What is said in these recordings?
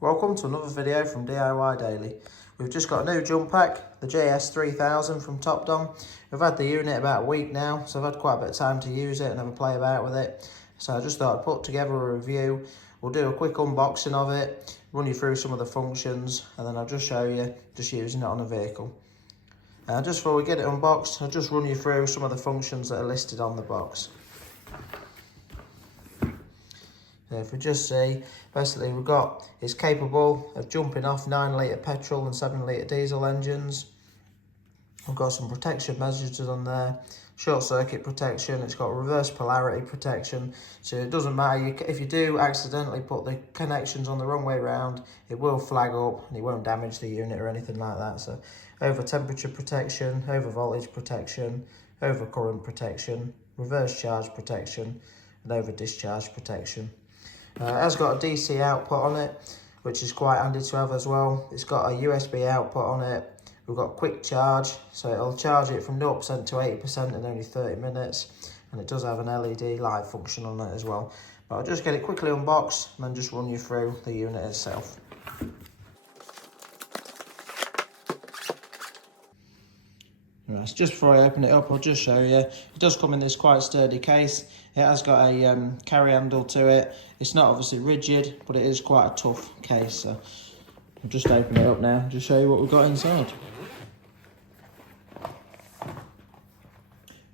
Welcome to another video from DIY Daily. We've just got a new jump pack, the JS3000 from Topdon. We've had the unit about a week now, so I've had quite a bit of time to use it and have a play about with it. So I just thought I'd put together a review. We'll do a quick unboxing of it, run you through some of the functions, and then I'll just show you just using it on a vehicle. Just before we get it unboxed, I'll just run you through some of the functions that are listed on the box. If we just see, basically it's capable of jumping off 9 litre petrol and 7 litre diesel engines. We've got some protection measures on there, short circuit protection, it's got reverse polarity protection, so it doesn't matter, if you do accidentally put the connections on the wrong way around, it will flag up and it won't damage the unit or anything like that. So over temperature protection, over voltage protection, over current protection, reverse charge protection, and over discharge protection. It has got a DC output on it, which is quite handy to have as well. It's got a USB output on it. We've got quick charge, so it'll charge it from 0% to 80% in only 30 minutes. And it does have an LED light function on it as well. But I'll just get it quickly unboxed and then just run you through the unit itself. Right, so just before I open it up, I'll just show you. It does come in this quite sturdy case. It has got a carry handle to it. It's not obviously rigid, but it is quite a tough case. So I'll just open it up now and just show you what we've got inside.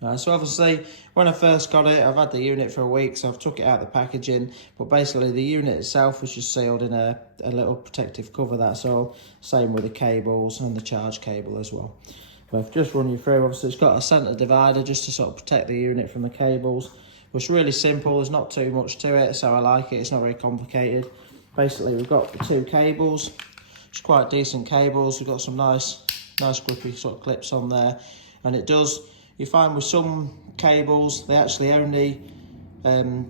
Right, so obviously, when I first got it, I've had the unit for a week, so I've took it out of the packaging. But basically, the unit itself was just sealed in a little protective cover, that's all. Same with the cables and the charge cable as well. But I've just run you through, obviously it's got a centre divider just to sort of protect the unit from the cables. It's really simple, there's not too much to it, so I like it, it's not very complicated. Basically we've got the 2 cables, it's quite decent cables, we've got some nice grippy sort of clips on there. And it does, you find with some cables, they actually only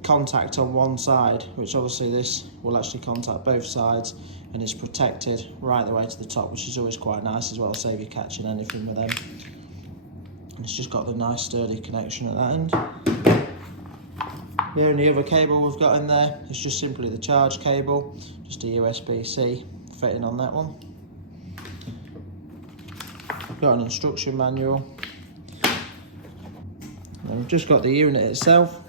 contact on one side, which obviously this will actually contact both sides. And it's protected right the way to the top, which is always quite nice as well, save you catching anything with them. And it's just got the nice sturdy connection at that end. The only other cable we've got in there is just simply the charge cable, just a USB-C fitting on that one. We've got an instruction manual. And we've just got the unit itself.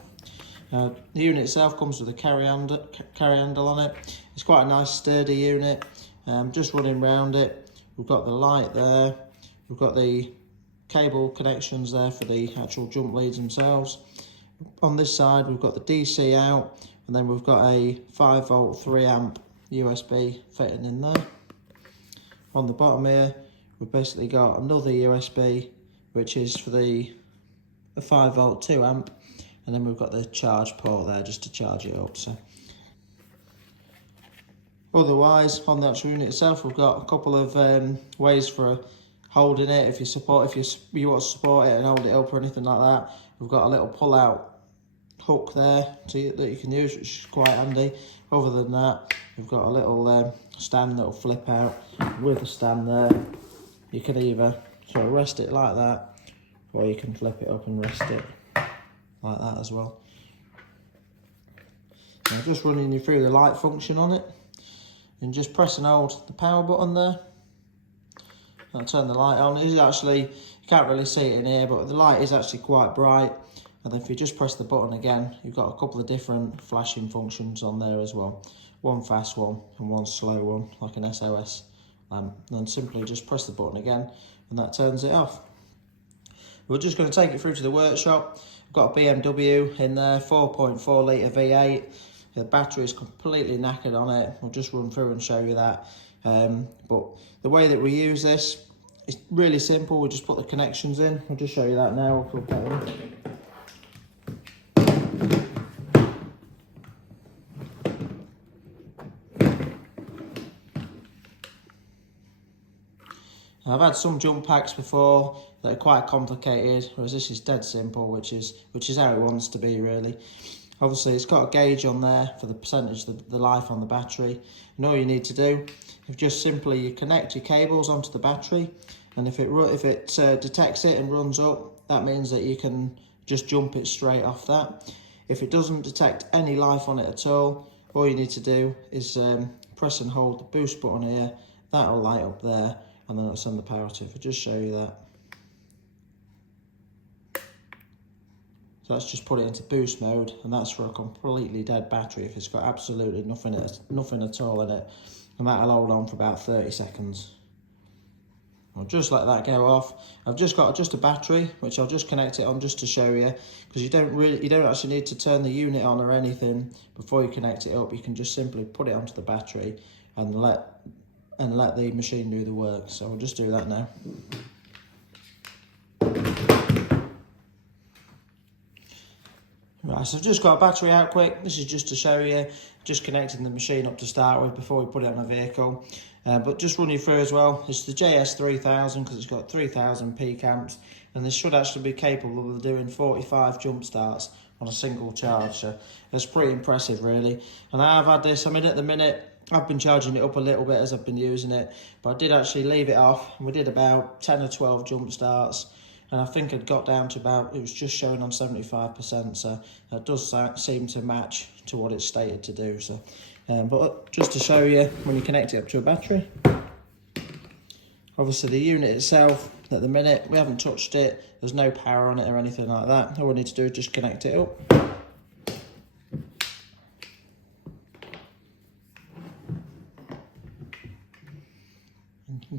The unit itself comes with a carry handle on it. It's quite a nice sturdy unit. Just running around it, we've got the light there, we've got the cable connections there for the actual jump leads themselves. On this side we've got the DC out, and then we've got a 5 volt 3 amp USB fitting in there. On the bottom here we've basically got another USB which is for a 5 volt 2 amp. And then we've got the charge port there just to charge it up. So otherwise, on the actual unit itself, we've got a couple of ways for holding it. If you want to support it and hold it up or anything like that, we've got a little pull-out hook there that you can use, which is quite handy. Other than that, we've got a little stand that will flip out. With the stand there, you can either sort of rest it like that, or you can flip it up and rest it like that as well. I'm just running you through the light function on it, and just press and hold the power button there. I'll turn the light on. It is actually, you can't really see it in here, but the light is actually quite bright. And then if you just press the button again, you've got a couple of different flashing functions on there as well. One fast one and one slow one, like an SOS lamp. And then simply just press the button again and that turns it off. We're just going to take it through to the workshop. I've got a BMW in there, 4.4 litre V8. The battery is completely knackered on it. We'll just run through and show you that. But the way that we use this is really simple. We'll just put the connections in. I'll just show you that now. I'll plug that in. I've had some jump packs before that are quite complicated, whereas this is dead simple, which is how it wants to be really. Obviously it's got a gauge on there for the percentage of the life on the battery, and all you need to do is just simply you connect your cables onto the battery, and if it detects it and runs up, that means that you can just jump it straight off that. If it doesn't detect any life on it at all you need to do is press and hold the boost button here, that'll light up there, and then it'll send the power to it. If I just show you that. So let's just put it into boost mode, and that's for a completely dead battery if it's got absolutely nothing at all in it, and that'll hold on for about 30 seconds. I'll just let that go off. I've just got a battery, which I'll just connect it on just to show you, because you don't actually need to turn the unit on or anything before you connect it up. You can just simply put it onto the battery and let the machine do the work. So I'll just do that now. Right, so I've just got a battery out quick. This is just to show you, just connecting the machine up to start with before we put it on a vehicle. But just run you through as well, it's the JS3000 because it's got 3000 peak amps, and this should actually be capable of doing 45 jump starts on a single charge. So that's pretty impressive really. And I have had this, I mean at the minute, I've been charging it up a little bit as I've been using it, but I did actually leave it off, and we did about 10 or 12 jump starts. And I think it got down to about, it was just showing on 75%, so that does seem to match to what it's stated to do. So, but just to show you, when you connect it up to a battery, obviously the unit itself, at the minute, we haven't touched it, there's no power on it or anything like that. All we need to do is just connect it up.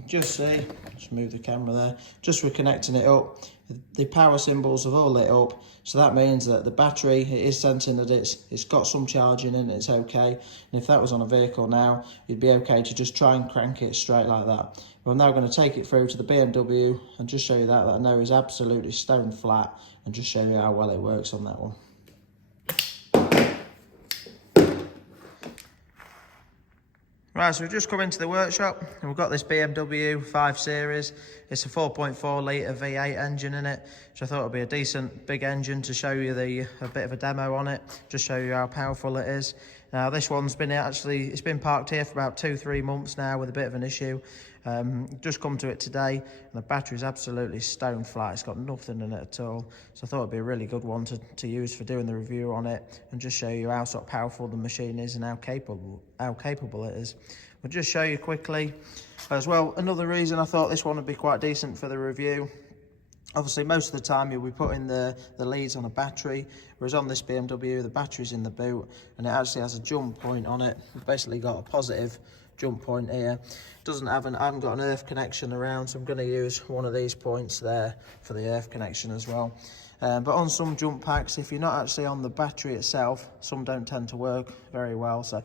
Just see, just move the camera there, just we're connecting it up, the power symbols have all lit up, so that means that the battery, it is sensing that it's got some charging in it, it's okay. And if that was on a vehicle now, you'd be okay to just try and crank it straight like that. But I'm now going to take it through to the BMW and just show you that I know is absolutely stone flat, and just show you how well it works on that one. Right, so we've just come into the workshop and we've got this BMW 5 Series. It's a 4.4 litre V8 engine in it, which I thought would be a decent big engine to show you a bit of a demo on it, just show you how powerful it is. Now this one's been it's been parked here for about 2-3 months now with a bit of an issue. Just come to it today, and the battery's absolutely stone flat. It's got nothing in it at all. So I thought it'd be a really good one to use for doing the review on it, and just show you how sort of powerful the machine is and how capable it is. We'll just show you quickly as well. Another reason I thought this one would be quite decent for the review. Obviously, most of the time you'll be putting the leads on a battery, whereas on this BMW, the battery's in the boot, and it actually has a jump point on it. We've basically got a positive jump point here. I haven't got an earth connection around, so I'm going to use one of these points there for the earth connection as well. But on some jump packs, if you're not actually on the battery itself, some don't tend to work very well. So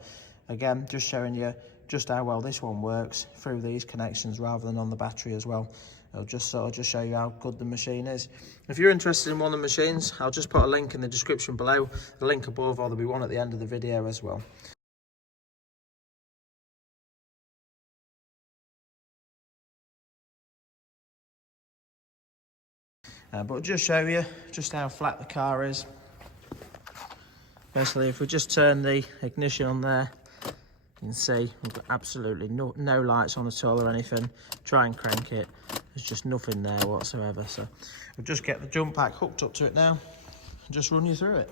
again, just showing you just how well this one works through these connections rather than on the battery as well. I'll just show you how good the machine is. If you're interested in one of the machines, I'll just put a link in the description below, the link above, or there'll be one at the end of the video as well. But I'll just show you just how flat the car is. Basically, if we just turn the ignition on there, you can see we've got absolutely no lights on at all or anything. Try and crank it, there's just nothing there whatsoever. So we'll just get the jump pack hooked up to it now and just run you through it.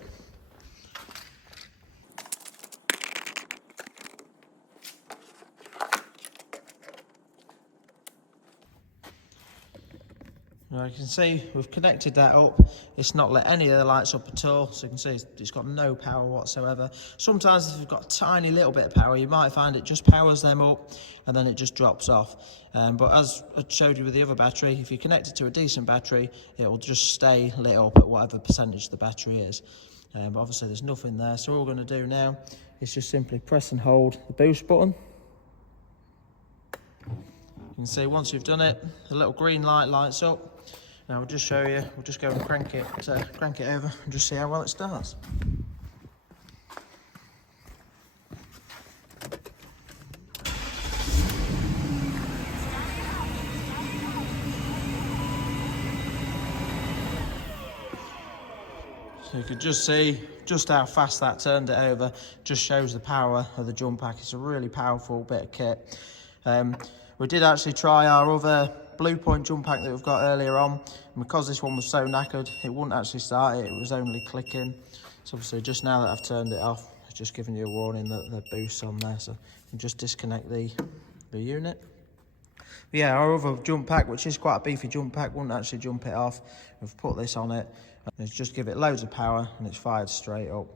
Now you can see we've connected that up. It's not lit any of the lights up at all, so you can see it's got no power whatsoever. Sometimes if you've got a tiny little bit of power, you might find it just powers them up and then it just drops off. But as I showed you with the other battery, if you connect it to a decent battery, it will just stay lit up at whatever percentage the battery is. But obviously there's nothing there, so all we're going to do now is just simply press and hold the boost button. You can see once you've done it, the little green light lights up. Now we'll just show you, we'll just go and crank it over and just see how well it starts. So you could just see just how fast that turned it over, just shows the power of the jump pack. It's a really powerful bit of kit. We did actually try our other Blue Point jump pack that we've got earlier on, and because this one was so knackered, it wouldn't actually start it, it was only clicking. So obviously just now that I've turned it off, it's just giving you a warning that the boost's on there. So you just disconnect the unit. Yeah, our other jump pack, which is quite a beefy jump pack, wouldn't actually jump it off. We've put this on it, and it's just give it loads of power, and it's fired straight up.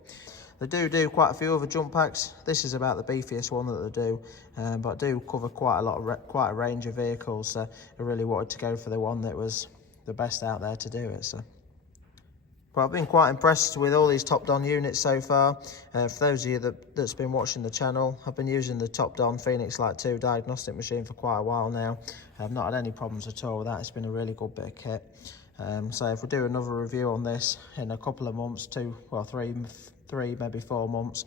They do quite a few other jump packs. This is about the beefiest one that they do, but do cover quite a range of vehicles. So I really wanted to go for the one that was the best out there to do it. So. But I've been quite impressed with all these Topdon units so far. For those of you that's been watching the channel, I've been using the Topdon Phoenix Lite 2 diagnostic machine for quite a while now. I've not had any problems at all with that. It's been a really good bit of kit. So if we do another review on this in a couple of months, three, maybe 4 months,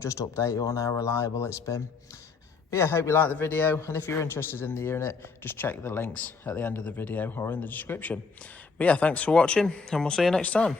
just update you on how reliable it's been. But yeah, hope you like the video, and if you're interested in the unit, just check the links at the end of the video or in the description. But yeah, thanks for watching, and we'll see you next time.